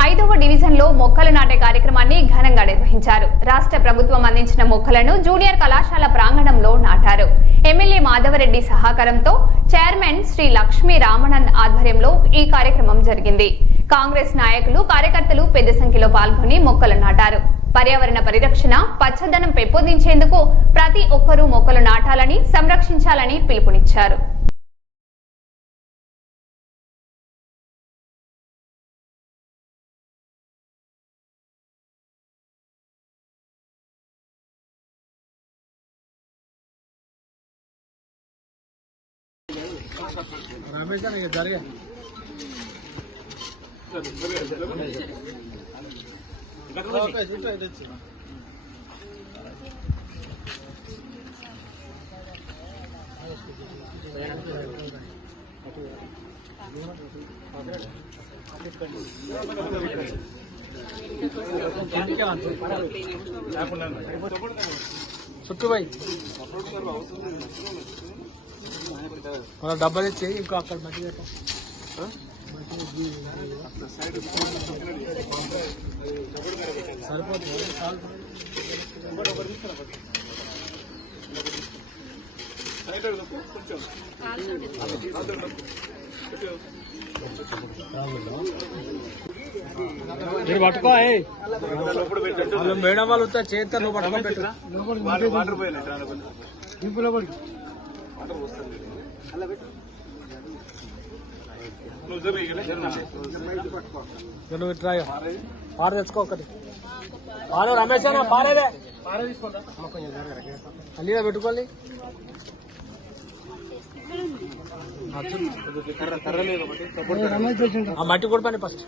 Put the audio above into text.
5వ డివిజన్ లో మొక్కలు నాటే కార్యక్రమాన్ని ఘనంగా నిర్వహించారు. రాష్ట్ర ప్రభుత్వం అందించిన మొక్కలను జూనియర్ కళాశాల ప్రాంగణంలో నాటారు. ఎమ్మెల్యే మాధవరెడ్డి సహకారంతో చైర్మన్ శ్రీ లక్ష్మీ రామానంద్ ఆధ్వర్యంలో ఈ కార్యక్రమం జరిగింది. కాంగ్రెస్ నాయకులు, కార్యకర్తలు పెద్ద సంఖ్యలో పాల్గొని మొక్కలు నాటారు. పర్యావరణ పరిరక్షణ, పచ్చదనం పెంపొందించేందుకు ప్రతి ఒక్కరూ మొక్కలు నాటాలని, సంరక్షించాలని పిలుపునిచ్చారు. रमेश ने जरिए చుట్టూ भाई మన డబ్బా తెచ్చి ఇంకో అక్కడ మట్టి పెట్ట సరిపోతుంది. మీరు పట్టుకో మేడం వాళ్ళు వస్తే చేస్తారు, నువ్వు పట్టుకో పెట్టు. నువ్వు ఇట్లా పార తెచ్చుకో ఒకటి. పారు రమేష్ అన్న పారేదే అల్లిగా పెట్టుకోవాలి. ఆ మట్టి కూడా పని ఫస్ట్